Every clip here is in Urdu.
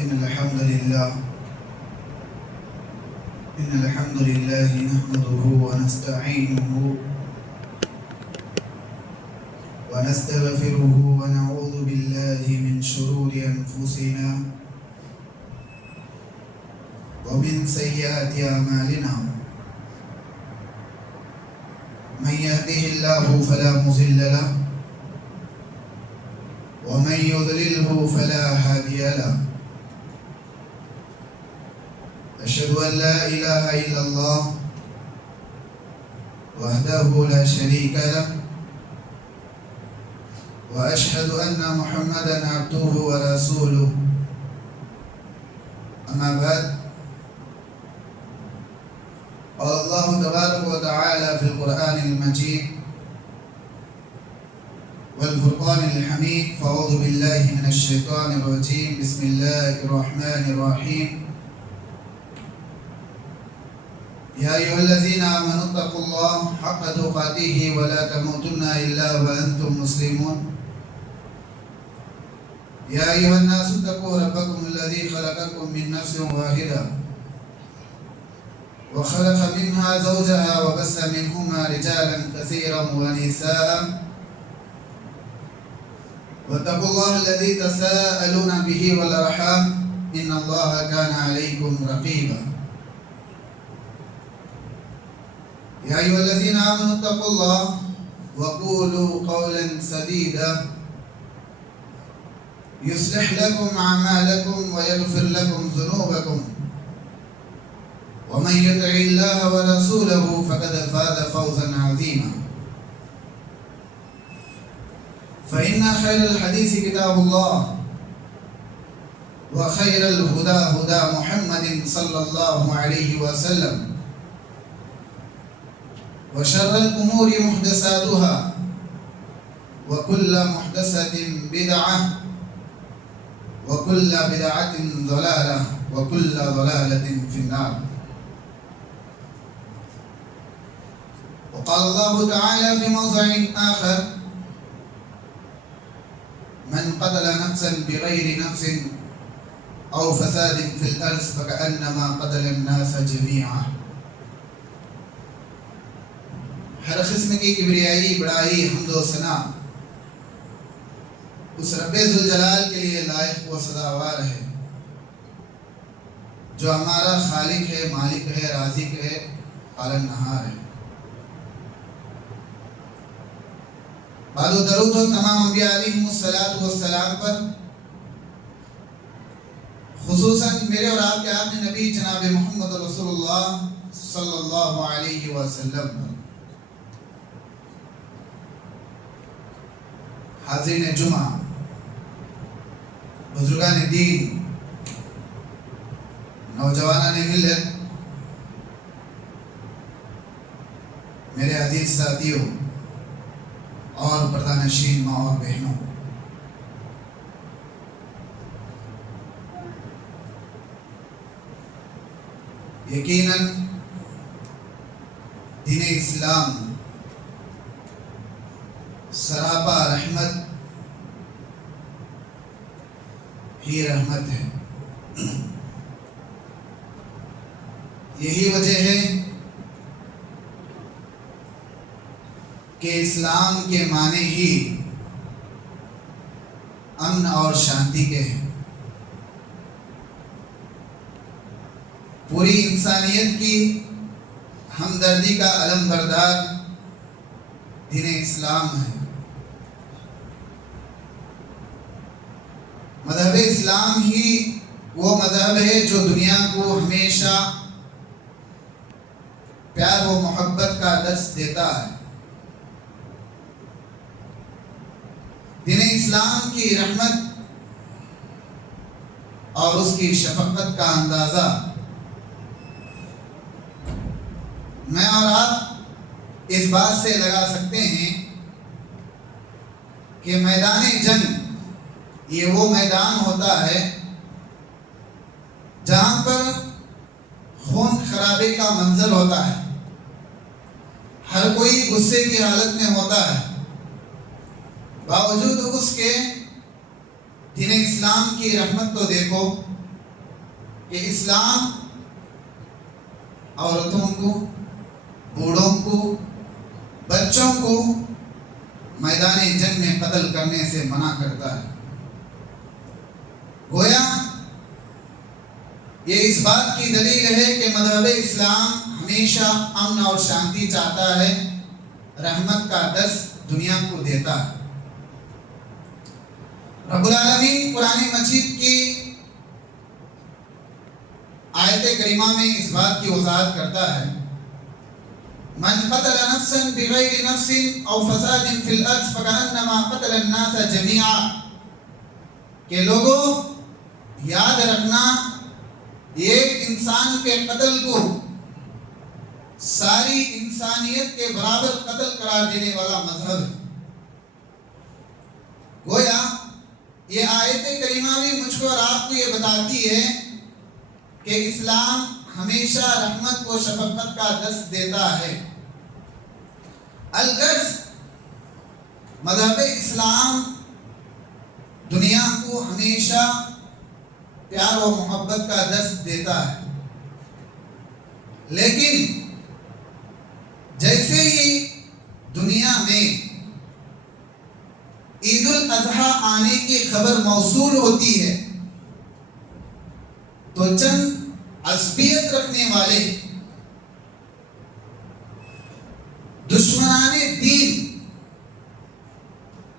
إن الحمد لله نحمده ونستعينه ونستغفره ونعوذ بالله من شرور أنفسنا ومن سيئات أعمالنا من يهده الله فلا مضل له ومن يضلله فلا هادي له أشهد أن لا إله إلا الله وحده لا شريك له وأشهد أن محمدا عبده ورسوله أما بعد قال الله تبارك وتعالى في القرآن المجيد والفرقان الحميد فأعوذ بالله من الشيطان الرجيم بسم الله الرحمن الرحيم يا أيها الذين آمنوا اتقوا الله حق تقاته ولا تموتن إلا وأنتم مسلمون يا أيها الناس اتقوا ربكم الذي خلقكم من نفس واحدة وخلق منها زوجها وبث منهما رجالا كثيرا ونساء واتقوا الله الذي تساءلون به والأرحام إن الله كان عليكم رقيبا يا أيها الذين آمنوا اتقوا الله وقولوا قولا سديدا يصلح لكم أعمالكم ويغفر لكم ذنوبكم ومن يطع الله ورسوله فقد فاز فوزا عظيما فإن خير الحديث كتاب الله وخير الهدى هدى محمد صلى الله عليه وسلم وشر الأمور محدثاتها وكل محدثة بدعة وكل بدعة ضلالة وكل ضلالة في النار. وقال الله تعالى في موضع آخر من قتل نفسا بغير نفس أو فساد في الأرض فكأنما قتل الناس جميعا. ہر قسم کی کبریائی بڑائی حمد و ثنا اس رب ذوالجلال کے لیے لائق و سزاوار ہے جو ہمارا خالق ہے، مالک ہے، رازق ہے، پالن نہار ہے۔ بعد و درود ہو تمام انبیاء علیہم السلام پر، خصوصاً میرے اور آپ کے آخری نبی جناب محمد رسول اللہ صلی اللہ علیہ وسلم پر۔ حاضرین جمعہ، بزرگان دین، نوجوانان ملت، میرے عزیز ساتھیوں اور پردہ نشین ماں اور بہنوں، یقیناً دین اسلام سراپا رحمت ہی رحمت ہے۔ یہی وجہ ہے کہ اسلام کے معنی ہی امن اور شانتی کے ہیں۔ پوری انسانیت کی ہمدردی کا علم بردار دین اسلام ہے۔ مذہب اسلام ہی وہ مذہب ہے جو دنیا کو ہمیشہ پیار و محبت کا درس دیتا ہے۔ دین اسلام کی رحمت اور اس کی شفقت کا اندازہ میں اور آپ اس بات سے لگا سکتے ہیں کہ میدان جنگ یہ وہ میدان ہوتا ہے جہاں پر خون خرابے کا منظر ہوتا ہے، ہر کوئی غصے کی حالت میں ہوتا ہے، باوجود اس کے دین اسلام کی رحمت تو دیکھو، کہ اسلام عورتوں کو، بوڑھوں کو، بچوں کو میدان جنگ میں قتل کرنے سے منع کرتا ہے۔ گویا یہ اس بات کی دلیل ہے کہ مذہب اسلام ہمیشہ امن اور شانتی چاہتا ہے، رحمت کا درس دنیا کو دیتا ہے۔ رب العالمین قرآن مجید کی آیت کریمہ میں اس بات کی وضاحت کرتا ہے، من قتل نفسا بغیر نفس او فساد فی الارض فکأنما قتل الناس جميعا، کہ لوگوں یاد رکھنا، ایک انسان کے قتل کو ساری انسانیت کے برابر قتل قرار دینے والا مذہب ہے۔ گویا یہ آیت کریمہ بھی مجھ کو اور آپ کو یہ بتاتی ہے کہ اسلام ہمیشہ رحمت و شفقت کا درس دیتا ہے۔ الغرض مذہب اسلام دنیا کو ہمیشہ پیار و محبت کا درس دیتا ہے، لیکن جیسے ہی دنیا میں عید الاضحیٰ آنے کی خبر موصول ہوتی ہے تو چند عصبیت رکھنے والے دشمنان دین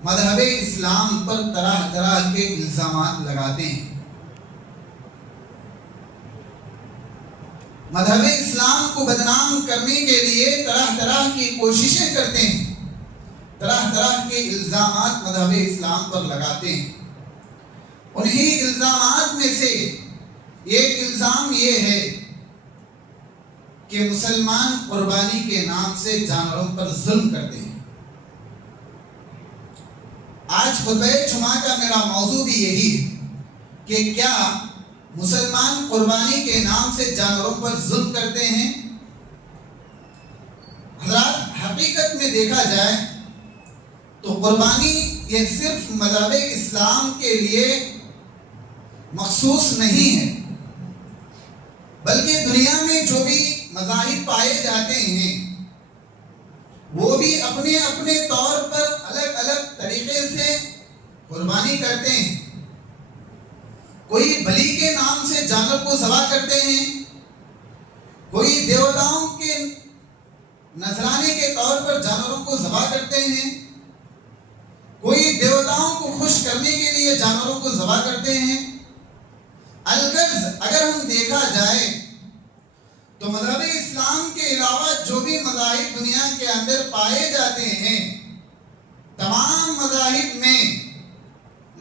مذہب اسلام پر طرح طرح کے الزامات لگاتے ہیں، مذہب اسلام کو بدنام کرنے کے لیے طرح طرح کی کوششیں کرتے ہیں، طرح طرح کے الزامات مذہب اسلام پر لگاتے ہیں۔ انہی الزامات میں سے ایک الزام یہ ہے کہ مسلمان قربانی کے نام سے جانوروں پر ظلم کرتے ہیں۔ آج خطبہ جمعہ کا میرا موضوع بھی یہی ہے کہ کیا مسلمان قربانی کے نام سے جانوروں پر ظلم کرتے ہیں؟ حضرات، حقیقت میں دیکھا جائے تو قربانی یہ صرف مذہب اسلام کے لیے مخصوص نہیں ہے، بلکہ دنیا میں جو بھی مذاہب پائے جاتے ہیں وہ بھی اپنے اپنے طور پر الگ الگ طریقے سے قربانی کرتے ہیں۔ کوئی بلی کے نام سے جانور کو ذبح کرتے ہیں، کوئی دیوتاؤں کے نذرانے کے طور پر جانوروں کو ذبح کرتے ہیں، کوئی دیوتاؤں کو خوش کرنے کے لیے جانوروں کو ذبح کرتے ہیں۔ الغرض اگر ہم دیکھا جائے تو مذہب اسلام کے علاوہ جو بھی مذاہب دنیا کے اندر پائے جاتے ہیں، تمام مذاہب میں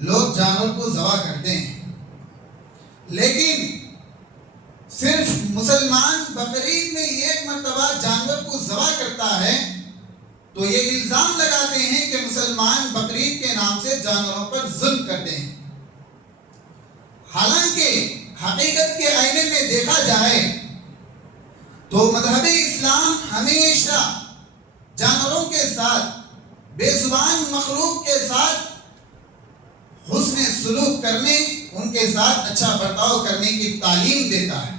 لوگ جانور کو ذبح کرتے ہیں، لیکن صرف مسلمان بقرعید میں ایک مرتبہ جانور کو ذبح کرتا ہے تو یہ الزام لگاتے ہیں کہ مسلمان بقرعید کے نام سے جانوروں پر ظلم کرتے ہیں۔ حالانکہ حقیقت کے آئینے میں دیکھا جائے تو مذہب اسلام ہمیشہ جانوروں کے ساتھ، بے زبان مخلوق کے ساتھ حسن سلوک کرنے، ان کے ساتھ اچھا برتاؤ کرنے کی تعلیم دیتا ہے۔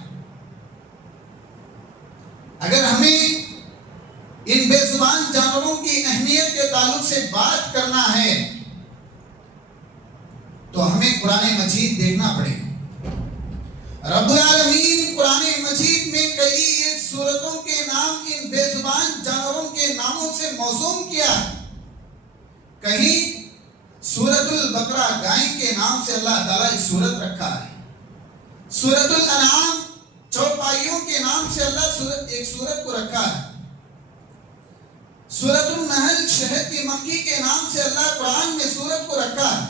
اگر ہمیں ان بے زبان جانوروں کی اہمیت کے تعلق سے بات کرنا ہے تو ہمیں قرآن مجید دیکھنا پڑے گا۔ رب العالمین قرآن مجید میں کئی ایک صورتوں کے نام ان بے زبان جانوروں کے ناموں سے موسوم کیا ہے۔ کہیں سورۃ البقرہ گائے کے نام سے اللہ تعالیٰ ایک سورت رکھا ہے، سورۃ الانعام چوپائیوں کے نام سے اللہ ایک سورت کو رکھا ہے، سورۃ النحل شہد کی مکھی کے نام سے اللہ قرآن میں سورت کو رکھا ہے۔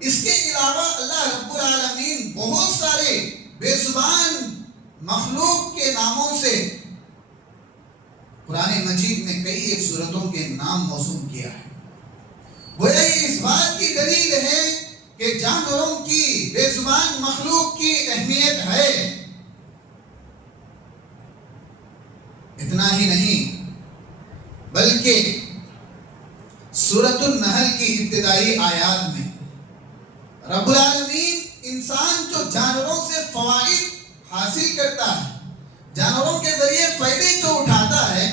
اس کے علاوہ اللہ رب العالمین بہت سارے بے زبان مخلوق کے ناموں سے قرآن مجید میں کئی ایک سورتوں کے نام موسوم کیا ہے۔ گویا یہ اس بات کی دلیل ہے کہ جانوروں کی، بے زبان مخلوق کی اہمیت ہے۔ اتنا ہی نہیں بلکہ سورۃ النحل کی ابتدائی آیات میں رب العالمین انسان جو جانوروں سے فوائد حاصل کرتا ہے، جانوروں کے ذریعے فائدے جو اٹھاتا ہے،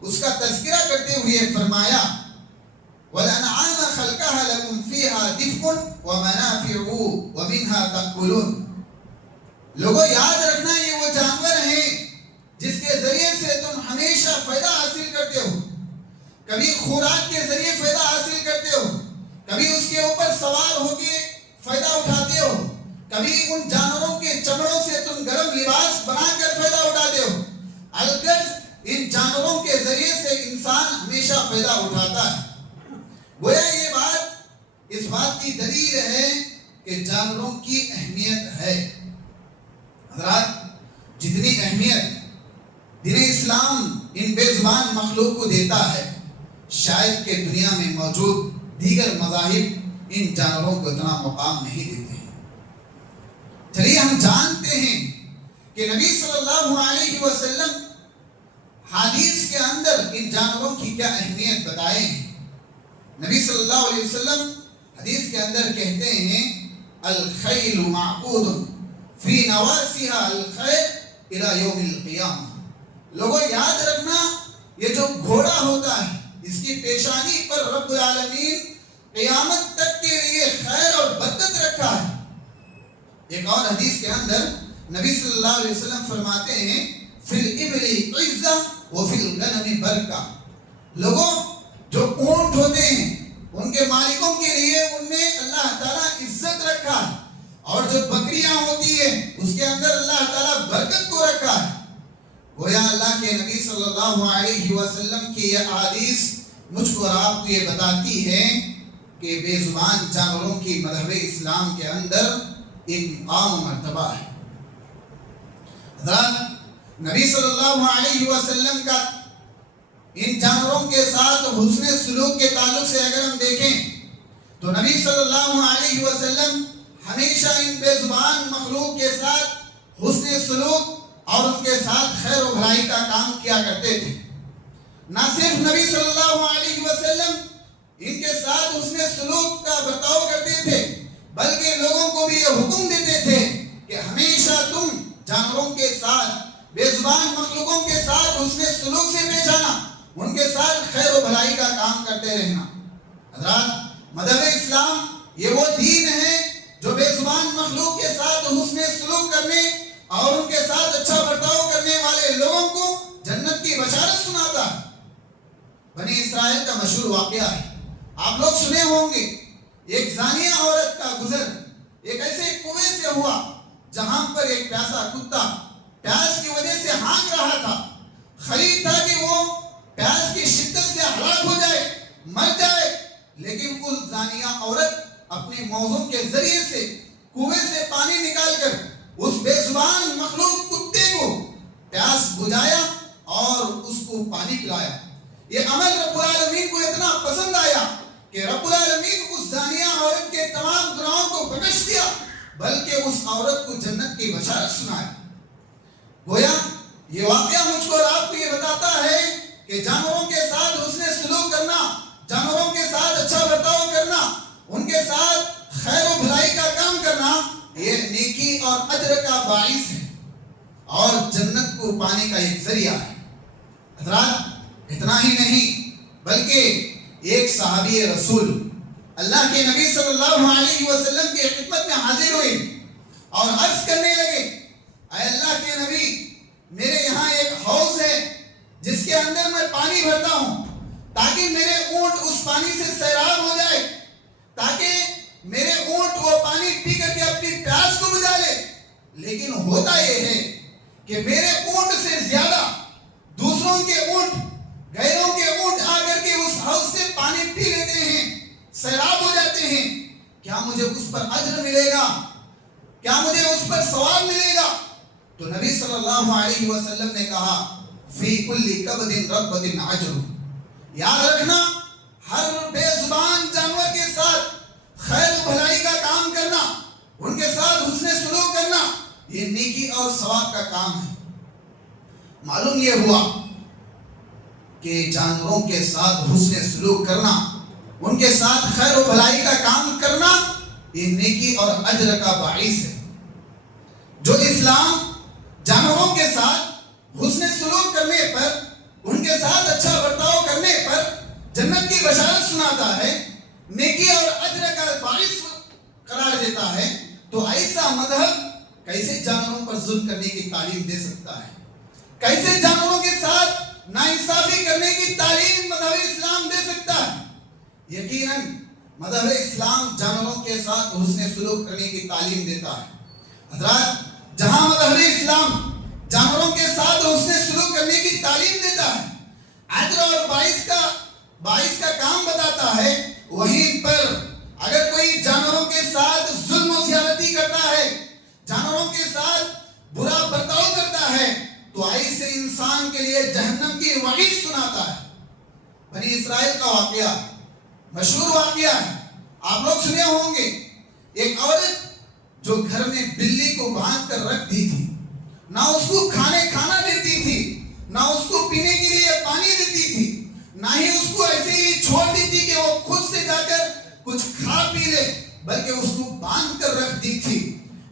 اس کا تذکرہ کرتے ہوئے فرمایا وَالْأَنْعَامَ خَلْقَهَا لَكُمْ فِيهَا دِفْءٌ وَمَنَافِعُ وَمِنْهَا تَأْكُلُونَ۔ لوگوں یاد رکھنا یہ وہ جانور ہیں جس کے ذریعے سے تم ہمیشہ فائدہ حاصل کرتے ہو، کبھی خوراک کے ذریعے فائدہ حاصل کرتے ہو، کبھی اس کے اوپر سوار ہو کے فائدہ اٹھاتے ہو، کبھی ان جانوروں کے چمڑوں سے تم گرم لباس بنا کر فائدہ اٹھاتے ہو۔ البتہ ان جانوروں کے ذریعے سے انسان ہمیشہ فائدہ اٹھاتا ہے۔ گویا یہ بات اس بات کی دلیل ہے کہ جانوروں کی اہمیت ہے۔ حضرات، جتنی اہمیت دین اسلام ان بے زبان مخلوق کو دیتا ہے، شاید کہ دنیا میں موجود دیگر مذاہب ان جانوروں کو اتنا مقام نہیں دیتے ہیں۔ چلیے ہم جانتے ہیں کہ نبی صلی اللہ علیہ وسلم حدیث کے اندر ان جانوروں کی کیا اہمیت بتائے ہیں۔ نبی صلی اللہ علیہ وسلم حدیث کے اندر کہتے ہیں الخیل معقود فی نواسیہا الخیر الی یوم القیامہ۔ لوگوں یاد رکھنا، یہ جو گھوڑا ہوتا ہے اس کی پیشانی پر رب العالمین قیامت تک کے لیے خیر اور برکت رکھا ہے۔ ایک اور حدیث کے اندر نبی صلی اللہ علیہ وسلم فرماتے ہیں فی الابل عزہ وفی الغنم برکہ۔ لوگوں جو اونٹ ہوتے ہیں ان کے مالکوں کے لیے ان میں اللہ تعالیٰ عزت رکھا ہے، اور جو بکریاں ہوتی ہیں اس کے اندر اللہ تعالیٰ برکت کو رکھا ہے۔ گویا اللہ کے نبی صلی اللہ علیہ وسلم کی یہ حدیث مجھ کو اور آپ کو یہ بتاتی ہے کہ بے زبان جانوروں کی مذہب اسلام کے اندر ایک مقام و مرتبہ ہے۔ حضرات، نبی صلی اللہ علیہ وسلم کا ان جانوروں کے ساتھ حسن سلوک کے تعلق سے اگر ہم دیکھیں تو نبی صلی اللہ علیہ وسلم ہمیشہ ان بے زبان مخلوق کے ساتھ حسن سلوک اور ان کے ساتھ خیر و بھلائی کا کام کیا کرتے تھے۔ نہ صرف نبی صلی اللہ علیہ وسلم ان کے ساتھ حسن سلوک کا برتاؤ کرتے تھے، بلکہ لوگوں کو بھی یہ حکم دیتے تھے کہ ہمیشہ تم جانوروں کے ساتھ، بے زبان مخلوقوں کے ساتھ حسن سلوک سے پیش آنا، ان کے ساتھ خیر و بھلائی کا کام کرتے رہنا۔ حضرات، مذہب اسلام یہ وہ دین ہے جو بے زبان مخلوق کے ساتھ حسن سلوک کرنے اور ان کے ساتھ اچھا برتاؤ کرنے والے لوگوں کو جنت کی بشارت سناتا ہے۔ بنی اسرائیل کا مشہور واقعہ ہے، آپ لوگ سنے ہوں گے۔ ایک زانیہ عورت کا گزر ایک ایسے کنویں سے ہوا جہاں پر ایک پیاسا کتا پیاس کی وجہ سے ہانک رہا تھا۔ خلیل تھا کہ وہ پیاس کی شدت سے ہلاک ہو جائے، مر جائے، لیکن اس زانیہ عورت اپنی موزوں کے ذریعے سے کنویں سے پانی نکال کر اس بے زبان مخلوق کتے کو پیاس بجھایا اور اس کو پانی پلایا۔ یہ عمل رب العالمین کو اتنا پسند آیا کہ رب العالمین اس زانیہ عورت کے تمام گناہوں کو بخش دیا، بلکہ اس عورت کو جنت کی بشارت سنایا۔ گویا یہ واقعہ مجھ کو اور آپ کو یہ بتاتا ہے کہ جانوروں کے ساتھ حسن سلوک کرنا، جانوروں کے ساتھ اچھا برتاؤ کرنا، ان کے ساتھ خیر و بھلائی کا کام کرنا، یہ نیکی اور اجر کا باعث ہے اور جنت کو پانے کا ایک ذریعہ ہے۔ حضرات، اتنا ہی نہیں بلکہ ایک صحابی رسول اللہ کے نبی صلی اللہ علیہ وسلم کی خدمت میں حاضر ہوئے اور عرض کرنے لگے، اے اللہ کے نبی، میرے یہاں ایک حوض ہے جس کے اندر میں پانی بھرتا ہوں تاکہ میرے اونٹ اس پانی سے سیراب ہو جائے، تاکہ میرے اونٹ وہ پانی پی کر کے اپنی پیاس کو بجھا لے۔ لیکن ہوتا یہ ہے کہ میرے اونٹ سے زیادہ دوسروں کے اونٹ، غیروں کے اونٹ آ کر کے اس حوض سے پانی پی لیتے ہیں، سیراب ہو جاتے ہیں۔ کیا مجھے اس پر اجر ملے گا؟ کیا مجھے اس پر ثواب ملے گا؟ تو نبی صلی اللہ علیہ وسلم نے کہا فی کل کبد رطبۃ اجر۔ یاد رکھنا، ہر بے زبان جانور کے ساتھ خیر و بھلائی کا کام کرنا، ان کے ساتھ حسن سلوک کرنا، یہ نیکی اور ثواب کا کام ہے۔ معلوم یہ ہوا کہ جانوروں کے ساتھ حسن سلوک کرنا، ان کے ساتھ خیر و بھلائی کا کام کرنا، یہ نیکی اور اجر کا باعث ہے۔ جو اسلام جانوروں کے ساتھ حسن سلوک کرنے پر، ان کے ساتھ اچھا برتاؤ کرنے پر جنت کی بشارت سناتا ہے، نیکی اور اجر کا باعث قرار دیتا ہے، تو ایسا مذہب کیسے جانوروں پر ظلم کرنے کی تعلیم دے سکتا ہے؟ کیسے جانوروں کے ساتھ ناانصافی کرنے کی تعلیم مذہب اسلام دے سکتا ہے؟ یقیناً مذہب اسلام جانوروں کے ساتھ حسن سلوک کرنے کی تعلیم دیتا ہے۔ حضرات، جہاں مذہب اسلام جانوروں کے ساتھ حسن سلوک کرنے کی تعلیم دیتا ہے، عدل اور باعث کا کام بتاتا ہے، وہیں پر اگر کوئی جانوروں کے ساتھ ظلم و زیادتی کرتا ہے، جانوروں کے ساتھ برا برتاؤ کرتا ہے، تو ایسے انسان کے لیے جہنم کی وعید سناتا ہے۔ بنی اسرائیل کا واقعہ مشہور واقعہ ہے، آپ لوگ سنے ہوں گے۔ ایک عورت جو گھر میں بلی کو باندھ کر رکھ دی تھی، نہ اس کو کھانا دیتی تھی، نہ اس کو پینے کے لیے پانی دیتی تھی، نہ ہی اس کو ایسے ہی چھوڑ دیتی کہ وہ خود سے جا کر کچھ کھا پی لے، بلکہ اس کو باندھ کر رکھ دی تھی۔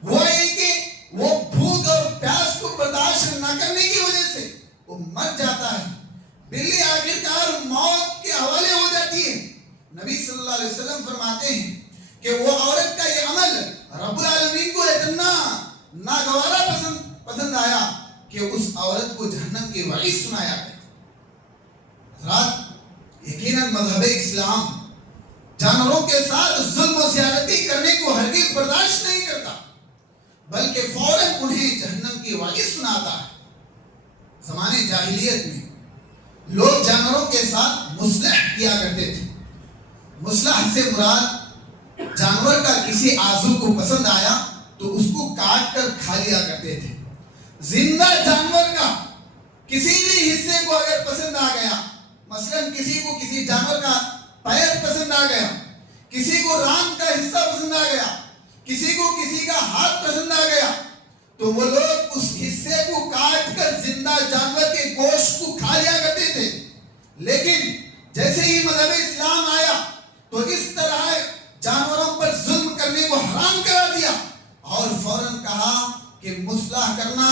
وہ ہے کہ وہ بھوک اور پیاس کو برداشت نہ کرنے کی وجہ سے وہ مر جاتا ہے، بلی آخرکار موت کے حوالے ہو جاتی ہے۔ نبی صلی اللہ علیہ وسلم فرماتے ہیں کہ وہ عورت کا یہ عمل رب العالمین کو اتنا ناگوارا پسند آیا کہ اس عورت کو جہنم کی وعید سنایا گیا۔ حضرات، یقیناً مذہب اسلام جانوروں کے ساتھ ظلم و زیادتی کرنے کو ہرگز برداشت نہیں کرتا، بلکہ فوراً انہیں جہنم کی وعید سناتا ہے۔ زمانے جاہلیت میں لوگ جانوروں کے ساتھ مصلح کیا کرتے تھے۔ مصلح سے مراد جانور کا کسی عضو کو پسند آیا تو اس کو کاٹ کر کھا لیا کرتے تھے۔ زندہ جانور کا کسی بھی حصے کو اگر پسند آ گیا، مثلا کسی کو کسی جانور کا پیر پسند آ گیا، کسی کو ران کا حصہ پسند آ گیا، کسی کو کسی کا ہاتھ پسند آ گیا، تو وہ لوگ اس حصے کو کاٹ کر زندہ جانور کے گوشت کو کھا لیا کرتے تھے۔ لیکن جیسے ہی مذہب اسلام آیا تو اس طرح جانوروں پر ظلم کرنے کو حرام کرا دیا، اور فوراً کہا کہ مصلح کرنا،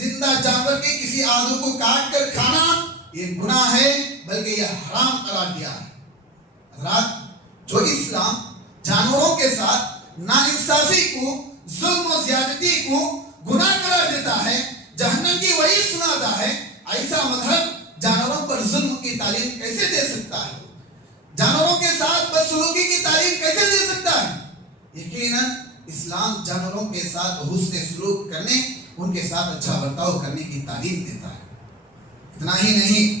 زندہ جانور کے کسی عضو کو کاٹ کر کھانا یہ گناہ ہے، بلکہ یہ حرام قرار دیا ہے۔ حضرات، جو اسلام جانوروں کے ساتھ ناانصافی کو، ظلم و زیادتی کو گناہ قرار دیتا ہے، جہنم کی وعید سناتا ہے، ایسا مذہب جانوروں پر ظلم کی تعلیم کیسے دے سکتا ہے؟ جانوروں کے ساتھ بدسلوکی کی تعلیم کیسے دے سکتا ہے؟ یقیناً اسلام جانوروں کے ساتھ حسن سلوک کرنے، ان کے ساتھ اچھا برتاؤ کرنے کی تعلیم دیتا ہے۔ اتنا ہی نہیں،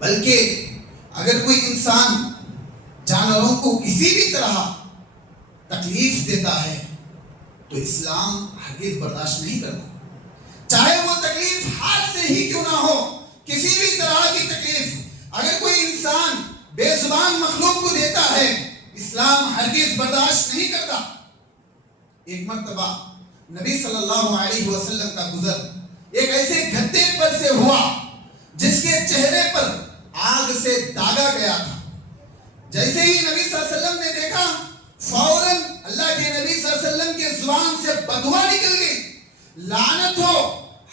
بلکہ اگر کوئی انسان جانوروں کو کسی بھی طرح تکلیف دیتا ہے تو اسلام ہرگز برداشت نہیں کرتا، چاہے وہ تکلیف ہاتھ سے ہی کیوں نہ ہو، کسی بھی طرح کی تکلیف اگر کوئی انسان بے زبان مخلوق کو دیتا ہے، اسلام ہرگز برداشت نہیں کرتا۔ ایک مرتبہ نبی صلی اللہ علیہ وسلم کا گزر ایک ایسے گدھے پر سے ہوا جس کے چہرے پر آگ سے داغا گیا تھا۔ جیسے ہی نبی صلی اللہ علیہ وسلم نے دیکھا، فوراً اللہ کے نبی صلی اللہ علیہ وسلم کے زبان سے بددعا نکل گئی، لعنت ہو،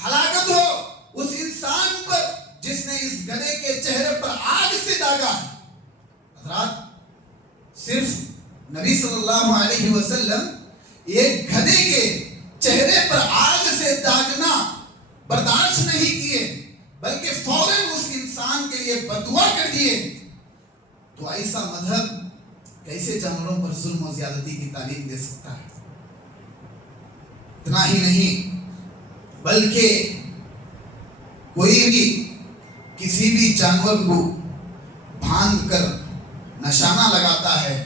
ہلاکت ہو اس انسان پر جس نے اس گدھے کے چہرے پر آگ سے داغا۔ حضرات، صرف نبی صلی اللہ علیہ وسلم ایک گدھے کے چہرے پر آگ سے داغنا برداشت نہیں کیے، بلکہ فوراً اس انسان کے لیے بددعا کر دیے، تو ایسا مذہب کیسے جانوروں پر ظلم و زیادتی کی تعلیم دے سکتا ہے؟ اتنا ہی نہیں، بلکہ کوئی بھی کسی بھی جانور کو باندھ کر نشانہ لگاتا ہے،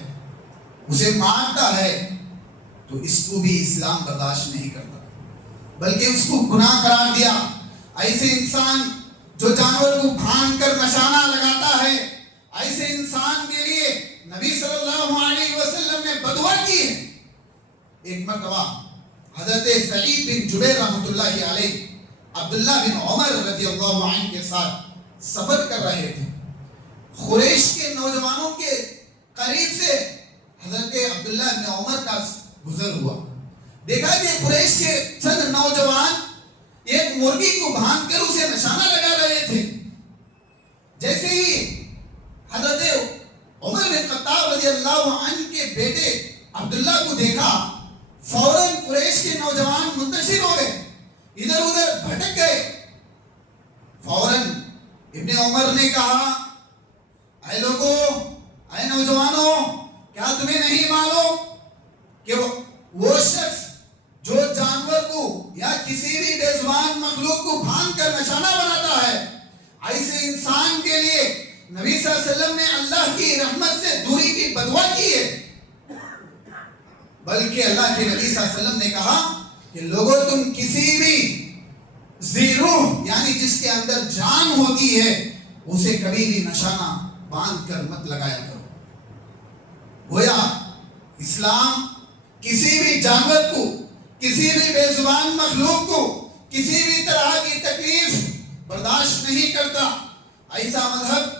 اسے مارتا ہے، تو اس کو بھی اسلام برداشت نہیں کرتا، بلکہ اس کو گناہ قرار دیا۔ ایسے انسان جو جانور کو باندھ کر نشانہ لگاتا ہے، ایسے انسان کے لیے نبی صلی اللہ علیہ وسلم نے بددعا کی ہے۔ ایک مرتبہ حضرت سعید بن جبیر رحمۃ اللہ علیہ عبداللہ بن عمر رضی اللہ عنہ کے ساتھ سفر کر رہے تھے۔ قریش کے نوجوانوں کے قریب سے حضرت عبداللہ ابن عمر کا گزر ہوا. دیکھا کہ قریش کے چند نوجوان ایک مرغی کو باندھ کر اسے نشانہ لگا رہے تھے. جیسے ہی حضرت عمر بن خطاب رضی اللہ عنہ کے بیٹے عبداللہ کو دیکھا، فوراً قریش کے نوجوان منتشر ہو گئے، ادھر ادھر بھٹک گئے. فوراً ابن عمر نے کہا، اے لوگوں، اے نوجوانوں، کیا تمہیں نہیں معلوم کہ وہ شخص جو جانور کو یا کسی بھی بے زبان مخلوق کو باندھ کر نشانہ بناتا ہے، ایسے انسان کے لیے نبی صلی اللہ علیہ وسلم نے اللہ کی رحمت سے دوری کی بدعا کی ہے. بلکہ اللہ کے نبی صلی اللہ علیہ وسلم نے کہا کہ لوگوں، تم کسی بھی ذی روح یعنی جس کے اندر جان ہوتی ہے اسے کبھی بھی نشانہ باندھ کر مت لگایا کرو. گویا اسلام کسی بھی جانور کو، کسی بھی بے زبان مخلوق کو کسی بھی طرح کی تکلیف برداشت نہیں کرتا. ایسا مذہب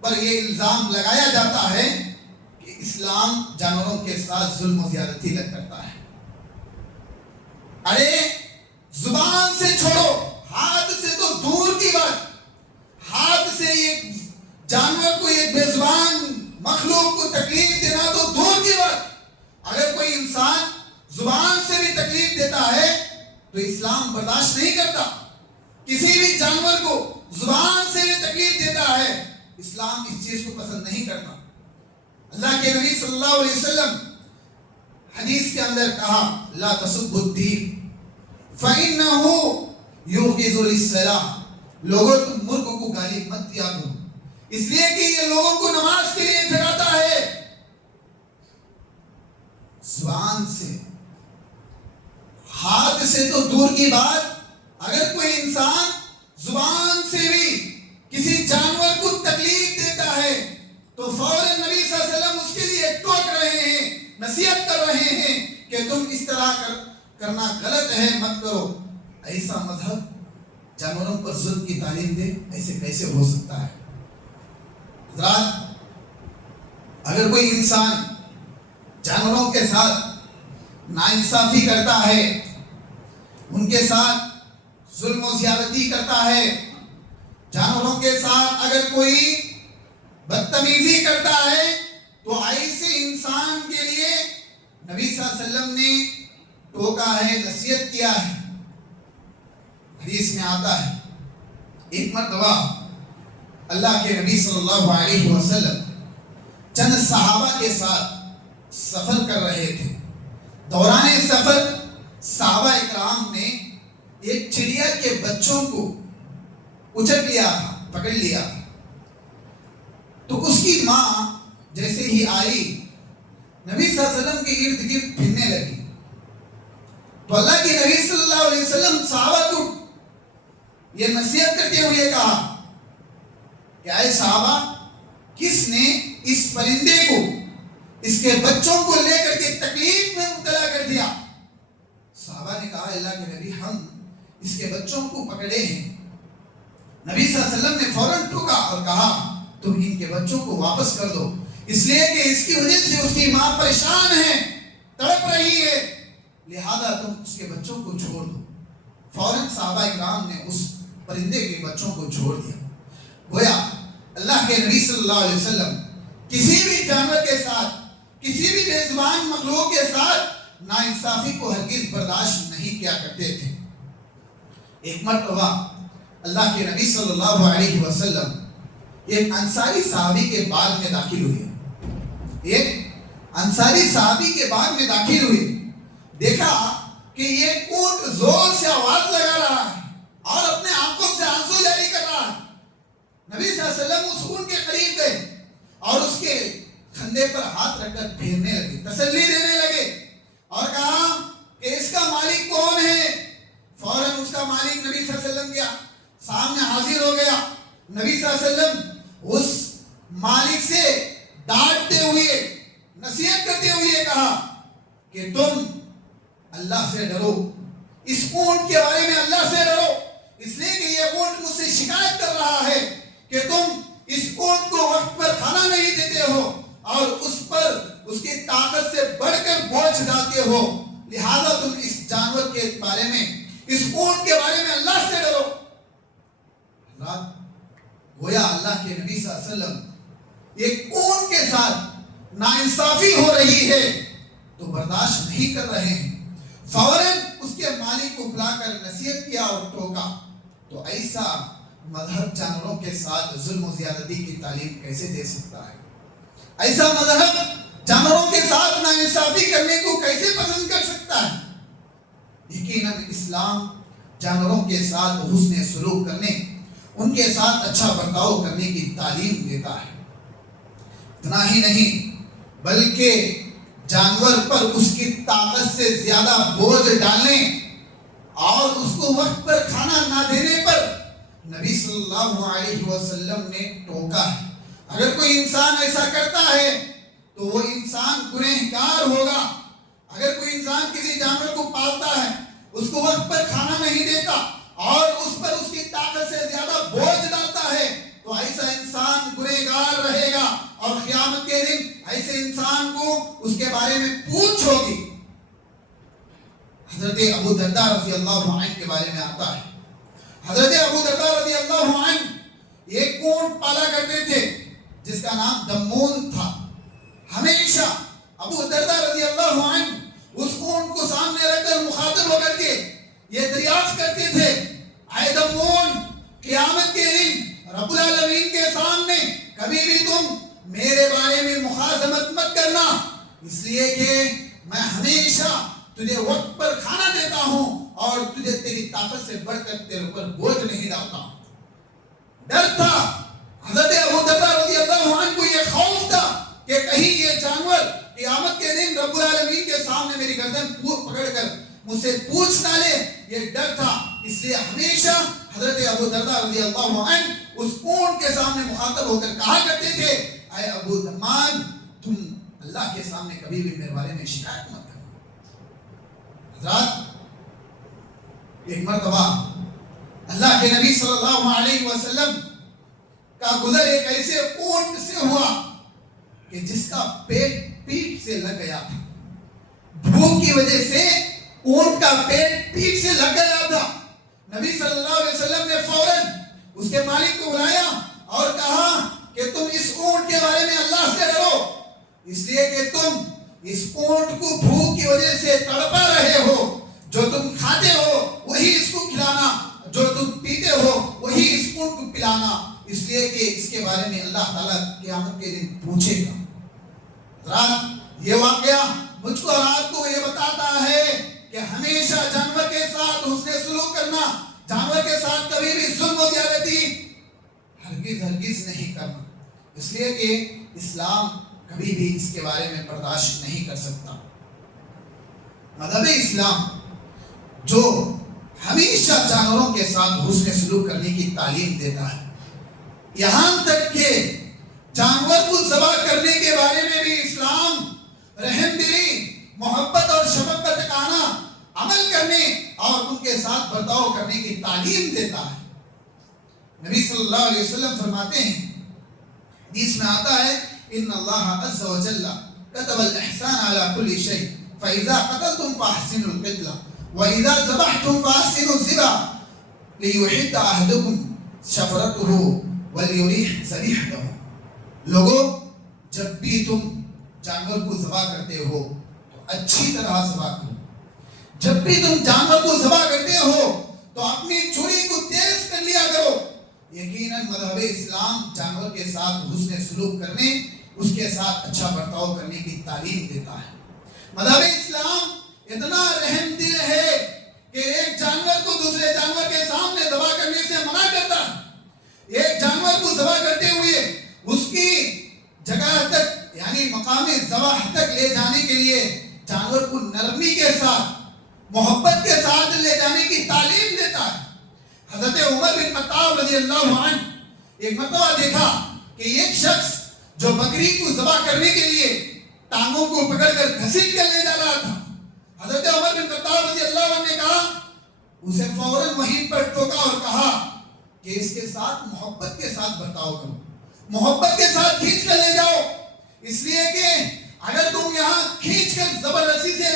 پر یہ الزام لگایا جاتا ہے کہ اسلام جانوروں کے ساتھ ظلم و زیادتی کرتا ہے. ارے زبان سے چھوڑو، ہاتھ سے تو دور کی بات، ہاتھ سے ایک جانور کو، ایک بے زبان مخلوق کو تکلیف دینا تو دور کی بات. اگر کوئی انسان زبان سے بھی تکلیف دیتا ہے تو اسلام برداشت نہیں کرتا. کسی بھی جانور کو زبان سے بھی تکلیف دیتا ہے، اسلام اس چیز کو پسند نہیں کرتا. اللہ کے نبی صلی اللہ علیہ وسلم حدیث کے اندر کہا، لا تسبوا الدین فإنه يوقظ للصلاة. لوگوں، تم مرغ کو گالی مت دیا کرو، اس لیے کہ یہ لوگوں کو نماز کے لیے جگاتا ہے. زبان سے، ہاتھ سے تو دور کی بات، اگر کوئی انسان زبان سے بھی کسی جانور کو تکلیف دیتا ہے تو فوراً نبی صلی اللہ علیہ وسلم اس کے لیے ٹوک رہے ہیں، نصیحت کر رہے ہیں کہ تم اس طرح کرنا غلط ہے، مت کرو. ایسا مذہب جانوروں پر ظلم کی تعلیم دے، ایسے کیسے ہو سکتا ہے؟ حضرات، اگر کوئی انسان جانوروں کے ساتھ ناانصافی کرتا ہے، ان کے ساتھ ظلم و زیادتی کرتا ہے، جانوروں کے ساتھ اگر کوئی بدتمیزی کرتا ہے، تو ایسے انسان کے لیے نبی صلی اللہ علیہ وسلم نے ٹوکا ہے، نصیحت کیا ہے. حدیث میں آتا ہے، ایک مرتبہ اللہ کے نبی صلی اللہ علیہ وسلم چند صحابہ کے ساتھ سفر کر رہے تھے. دوران سفر صحابہ اکرام نے ایک چڑیا کے بچوں کو اچک لیا تھا، پکڑ لیا تھا. تو اس کی ماں جیسے ہی آئی، نبی صلی اللہ علیہ وسلم کے ارد گرد پھرنے لگی. تو اللہ کے نبی صلی اللہ علیہ وسلم صحابہ کو یہ نصیحت کرتے ہوئے کہا کہ اے صحابہ، کس نے اس پرندے کو، اس کے بچوں کو لے کر کے تکلیف میں مبتلا کر دیا؟ صحابہ نے کہا، اللہ کے نبی، ہم اس کے بچوں کو پکڑے ہیں. نبی صلی اللہ علیہ وسلم نے فوراً ٹوکا اور کہا، تم ان کے بچوں کو واپس کر دو، اس لیے کہ اس کی وجہ سے اس کی ماں پریشان ہے، تڑپ رہی ہے، لہذا تم اس کے بچوں کو چھوڑ دو. فوراً صحابہ اکرام نے اس پرندے کے بچوں کو چھوڑ دیا. گویا اللہ کے نبی صلی اللہ علیہ وسلم کسی بھی جانور کے ساتھ، کسی بھی بے زبان مخلوق کے ساتھ ناانصافی کو ہرگز برداشت نہیں کیا کرتے تھے. ایک مرتبہ اللہ کے نبی صلی اللہ علیہ وسلم ایک انصاری صحابی کے باغ میں داخل ہوئے. ایک انصاری صحابی کے باغ میں داخل ہوئے، دیکھا کہ یہ اونٹ زور سے آواز لگا رہا ہے اور اپنے آنکھوں سے آنسو جاری کر رہا ہے. نبی صلی اللہ علیہ وسلم اس اونٹ کے قریب گئے اور اس کے کھندے پر ہاتھ رکھ کر پھیرنے لگے، تسلی دینے لگے اور کہا کہ اس کا مالک کون ہے؟ فوراً اس کا مالک نبی صلی اللہ علیہ وسلم کے سامنے حاضر ہو گیا. نبی صلی اللہ علیہ وسلم اس مالک سے ڈانٹتے ہوئے، نصیحت کرتے ہوئے کہا کہ تم اللہ سے ڈرو، اس اونٹ کے بارے میں اللہ سے ڈرو، اس لیے کہ یہ اونٹ مجھ سے شکایت کر رہا ہے کہ تم اس اونٹ کو وقت پر کھانا نہیں دیتے ہو اور اس پر اس کی طاقت سے بوجھ ڈالتے ہو، لہذا تم اس جانور کے بارے میں، اس اونٹ کے بارے میں اللہ سے ڈرو۔ حضرات گویا اللہ کے نبی صلی اللہ علیہ وسلم ایک اونٹ کے ساتھ ناانصافی ہو رہی ہے تو برداشت نہیں کر رہے ہیں، فوراً اس کے مالک کو بلا کر نصیحت کیا اور ٹوکا۔ تو ایسا مذہب جانوروں کے ساتھ ظلم و زیادتی کی تعلیم کیسے دے سکتا ہے؟ ایسا مذہب جانوروں کے ساتھ ناانصافی کرنے کو کیسے پسند کر سکتا ہے؟ یقیناً اسلام جانوروں کے ساتھ حسن سلوک کرنے، ان کے ساتھ اچھا برتاؤ کرنے کی تعلیم دیتا ہے۔ اتنا ہی نہیں بلکہ جانور پر اس کی طاقت سے زیادہ بوجھ ڈالنے اور اس کو وقت پر کھانا نہ دینے پر نبی صلی اللہ علیہ وسلم نے ٹوکا ہے۔ اگر کوئی انسان ایسا کرتا ہے تو وہ انسان گنہگار ہوگا۔ اگر کوئی انسان کسی جانور کو پالتا ہے، اس کو وقت پر کھانا نہیں دیتا اور اس پر اس کی طاقت سے زیادہ بوجھ ڈالتا ہے تو ایسا انسان گنہگار رہے گا، اور قیامت کے دن ایسے انسان کو اس کے بارے میں پوچھ ہوگی۔ حضرت ابو درداء رضی اللہ عنہ کے بارے میں آتا ہے، حضرت ابو درداء رضی اللہ عنہ ایک اونٹ پالا کرتے تھے جس کا نام دمون تھا۔ ہمیشہ ابو درداء رضی اللہ عنہ اس اونٹ کو سامنے رکھ کر مخاطب ہو کر کے یہ دریافت کرتے تھے، اے دمون، قیامت کے دن رب العالمین کے سامنے کبھی بھی تم میرے بارے میں مخاصمت مت کرنا، اس لیے کہ میں ہمیشہ تجھے وقت پر کھانا دیتا ہوں اور تجھے تیری طاقت سے بڑھ کر تیرے اوپر بوجھ نہیں ڈالتا ہوں۔ ڈر تھا حضرت ابو درداء رضی اللہ عنہ کو، یہ خوف تھا کہ کہیں یہ جانور قیامت کے دن رب العالمین کے سامنے میری گردن پکڑ کر مجھ سے پوچھ نہ لے، یہ ڈر تھا۔ اس لیے ہمیشہ حضرت ابو درداء رضی اللہ عنہ اس اونٹ کے سامنے مخاطب ہو کر کہا کرتے تھے، اے ابو دمان، تم اللہ کے سامنے کبھی بھی میرے بارے میں شکایت مت کرنا۔ حضرات ایک مرتبہ اللہ کے نبی صلی اللہ علیہ وسلم کا گزر ایک ایسے اونٹ سے ہوا کہ جس کا پیٹ پیٹ سے لگ گیا تھا۔ بھوک کی وجہ سے اونٹ کا پیٹ پیٹ سے لگ گیا تھا۔ نبی صلی اللہ علیہ وسلم نے فوراً اس کے مالک کو بلایا اور کہا کہ تم اس اونٹ کے بارے میں اللہ سے ڈرو، اس لیے کہ تم اس اونٹ کو بھوک کی وجہ سے تڑپا رہے ہو، جو تم کھاتے ہو وہی اس کو کھلانا، جو تم پیتے ہو وہی اس اونٹ کو پلانا، اس لیے کہ اس کے بارے میں اللہ تعالیٰ قیامت کے دن پوچھے گا۔ رات یہ واقعہ مجھ کو رات کو یہ بتاتا ہے کہ ہمیشہ جانور کے ساتھ حسن سلوک کرنا، جانور کے ساتھ کبھی بھی ظلم و زیادتی ہرگز نہیں کرنا، اس لیے کہ اسلام کبھی بھی اس کے بارے میں برداشت نہیں کر سکتا۔ مذہب اسلام جو ہمیشہ جانوروں کے ساتھ حسن سلوک کرنے کی تعلیم دیتا ہے، یہاں تک کہ جانور کو ذبح کرنے کے بارے میں بھی اسلام رحم دلی، محبت اور شفقت کا عمل کرنے اور ان کے ساتھ برتاؤ کرنے کی تعلیم دیتا ہے۔ نبی صلی اللہ علیہ وسلم فرماتے ہیں، حدیث میں آتا ہے، ان اللہ عز و جل كتب الاحسان على كل شيء فاذا قتلتم فاحسنوا القتلة واذا ذبحتم فاحسنوا الذبح ليحد احدكم شفرته وليريح ذبيحته۔ لوگوں، جب بھی تم جانور کو ذبح کرتے ہو تو اچھی طرح ذبح کرو۔ جب بھی تم جانور کو ذبح کرتے ہو تو اپنی چھری کو تیز کر لیا کرو۔ یقیناً مذہب اسلام جانور کے ساتھ حسن سلوک کرنے، اس کے ساتھ اچھا برتاؤ کرنے کی تعلیم دیتا ہے۔ مذہب اسلام اتنا رحم دل ہے کہ ایک جانور کو دوسرے جانور کے سامنے ذبح کرنے سے منع کرتا ہے۔ ایک جانور کو ذبح کرتے ہوئے اس کی جگہ تک یعنی مقام ذبح تک لے جانے کے لیے جانور کو نرمی کے ساتھ، محبت کے ساتھ لے جانے کی تعلیم دیتا ہے۔ حضرت عمر بن خطاب رضی اللہ عنہ ایک مرتبہ دیکھا کہ ایک شخص جو بکری کو ذبح کرنے کے لیے ٹانگوں کو پکڑ کر گھسیٹ کر لے جا رہا تھا۔ حضرت عمر بن خطاب رضی اللہ عنہ نے کہا، اسے فوراً وہیں پر ٹوکا اور کہا کہ اس کے ساتھ محبت کے ساتھ برتاؤ کرو، محبت کے ساتھ کھینچ کر لے جاؤ، اس لیے کہ اگر تم یہاں کھینچ کر زبردستی سے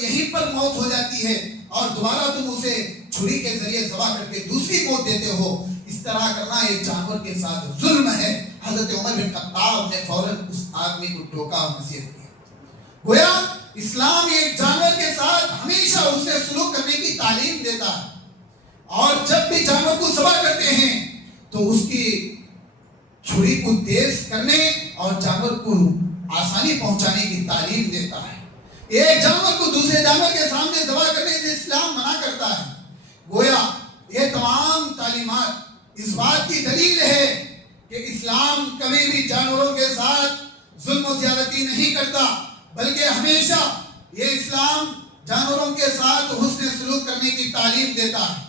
یہیں پر موت ہو جاتی ہے اور دوبارہ تم اسے چھری کے ذریعے ذبح کر کے دوسری موت دیتے ہو، اس طرح کرنا ایک جانور کے ساتھ ظلم ہے۔ حضرت عمر بن خطاب نے فوراً اس آدمی کو ٹوکا اور نصیحت کی۔ گویا اسلام ایک جانور کے ساتھ ہمیشہ اس سے سلوک کرنے کی تعلیم دیتا ہے، اور جب بھی جانور کو ذبح کرتے ہیں تو اس کی چھری کو تیز کرنے اور جانور کو آسانی پہنچانے کی تعلیم دیتا ہے۔ ایک جانور کو دوسرے جانور کے سامنے ذبح کرنے سے اسلام منع کرتا ہے۔ گویا یہ تمام تعلیمات اس بات کی دلیل ہے کہ اسلام کبھی بھی جانوروں کے ساتھ ظلم و زیادتی نہیں کرتا، بلکہ ہمیشہ یہ اسلام جانوروں کے ساتھ حسن سلوک کرنے کی تعلیم دیتا ہے۔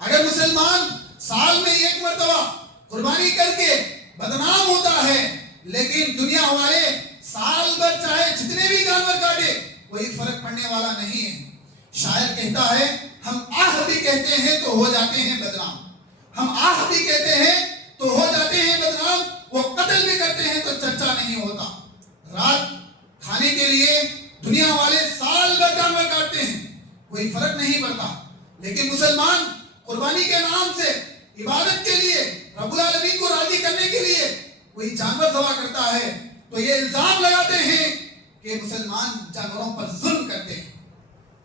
اگر مسلمان سال میں ایک مرتبہ قربانی کر کے بدنام ہوتا ہے، لیکن دنیا والے سال بھر چاہے جتنے بھی جانور کاٹے کوئی فرق پڑنے والا نہیں ہے۔ شاعر کہتا ہے ہم آہ بھی کہتے ہیں تو ہو جاتے ہیں بدنام، ہم آہ بھی کہتے ہیں تو ہو جاتے ہیں بدنام، وہ قتل بھی کرتے ہیں تو چرچا نہیں ہوتا۔ رات کھانے کے لیے دنیا والے سال بھر جانور کاٹتے ہیں، کوئی فرق نہیں پڑتا، لیکن مسلمان قربانی کے نام سے عبادت کے لیے رب العالمین کو راضی کرنے کے لیے کوئی جانور ذبح کرتا ہے تو یہ الزام لگاتے ہیں کہ مسلمان جانوروں پر ظلم کرتے ہیں۔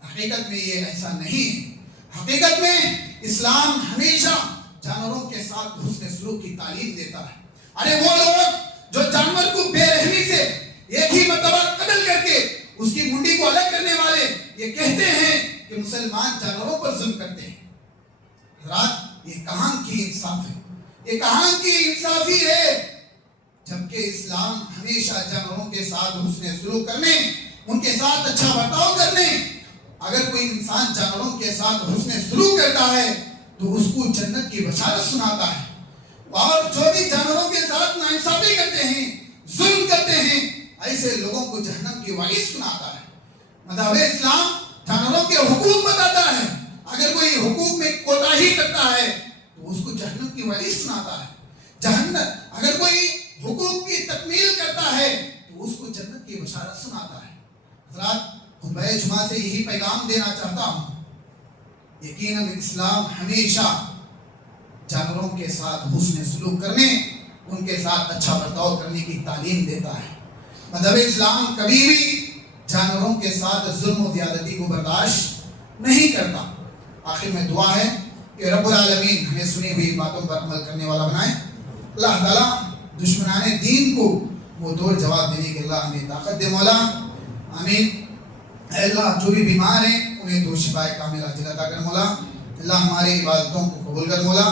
حقیقت میں یہ ایسا نہیں ہے۔ حقیقت میں اسلام ہمیشہ جانوروں کے ساتھ حسن سلوک کی تعلیم دیتا ہے۔ ارے وہ لوگ جو جانور کو بے رحمی سے ایک ہی مرتبہ قتل کر کے اس کی منڈی کو الگ کرنے والے یہ کہتے ہیں کہ مسلمان جانوروں پر ظلم کرتے ہیں۔ حضرات یہ کہاں کی انصاف ہے، یہ کہاں کی انصافی ہے، جبکہ اسلام ہمیشہ جانوروں کے ساتھ حسن سلوک کرنے، ان کے ساتھ اچھا برتاؤ کرنے۔ اگر کوئی انسان جانوروں کے ساتھ حسن سلوک کرتا ہے تو اس کو جنت کی بشارت سناتا ہے، اور جو بھی جانوروں کے ساتھ ناانصافی کرتے ہیں، ظلم کرتے ہیں، ایسے لوگوں کو جہنم کی وعید سناتا ہے۔ مذہب اسلام جانوروں کے حقوق بتاتا ہے، اگر کوئی حقوق میں کوتاہی کرتا ہے تو اس کو جہنم کی وعید سناتا ہے۔ جہنم اگر کوئی حقوق کی تکمیل کرتا ہے تو اس کو جنت کی بشارت سناتا ہے۔ حضرات خطبہ جمعہ سے یہی پیغام دینا چاہتا ہوں، یقیناً اسلام ہمیشہ جانوروں کے ساتھ حسن سلوک کرنے، ان کے ساتھ اچھا برتاؤ کرنے کی تعلیم دیتا ہے۔ مذہب اسلام کبھی بھی جانوروں کے ساتھ ظلم و زیادتی کو برداشت نہیں کرتا۔ آخر میں دعا ہے کہ رب العالمین ہمیں سنی ہوئی باتوں پر عمل کرنے والا بنائے۔ اللہ تعالیٰ دشمنان دین کو وہ دور جواب دینے کے اللہ ہمیں طاقت دے مولا، آمین۔ اے اللہ جو بھی بیمار ہیں انہیں تو شفا کاملہ عاجل عطا کر مولا۔ اللہ ہماری عبادتوں کو قبول کر مولا،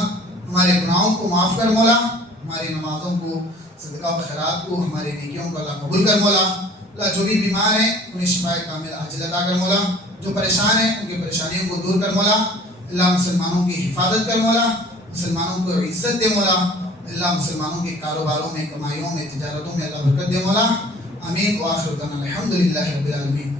ہمارے گناہوں کو معاف کر مولا، ہماری نمازوں کو، صدقہ و خیرات کو، ہماری نیکیوں کو اللہ قبول کر مولا۔ اللہ جو بھی بیمار ہیں انہیں شفا کاملہ عاجل عطا کر مولا، جو پریشان ہیں ان کی پریشانیوں کو دور کر مولا۔ اللہ مسلمانوں کی حفاظت کر مولا، مسلمانوں کو عزت دے مولا۔ اللہ مسلمانوں کے کاروباروں میں، کمائیوں میں، تجارتوں میں اللہ برکت دے مولا، آمین۔ وآخر دعوانا الحمدللہ رب العالمین۔